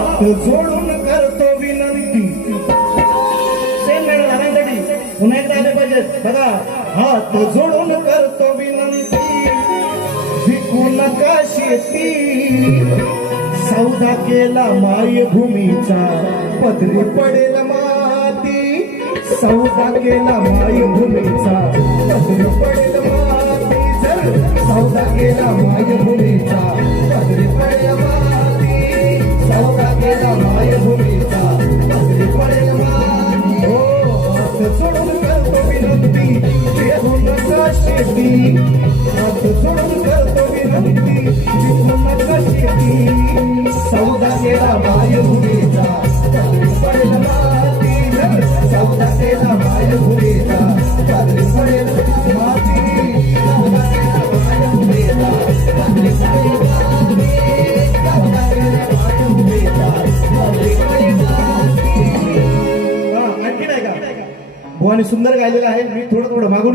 हात जोडून करतो विनंती. सेम मेळ घालण्यासाठी पुन्हा एकदा आले पाहिजेत बघा. हात जोडून करतो विनंती, विकू नका शेती. सौदा केला मायभूमीचा, पदरी पडेल माती. सौदा केला मायभूमीचा, पदरी पडेल माती. जर सौदा केला मायभूमीचा, पदरी पडेल माती. सौदा केला मायभूमीचा, पदरी पडेल माती. हो, हात जोडून करतो विनंती, विकू नका शेती. हात जोडून करतो विनंती, विकू नका शेती. सौदा केला मायभूमीचा, पदरी पडेल माती. जर सौदा केला मायभूमीचा, पदरी पडेल माती. सौदा केला मायभूमीचा, पदरी पडेल माती. सौदा केला मायभूमीचा, पदरी पडेल माती. आणखी नाही का? भवानी सुंदर गायलेलं आहे. मी थोडं मागून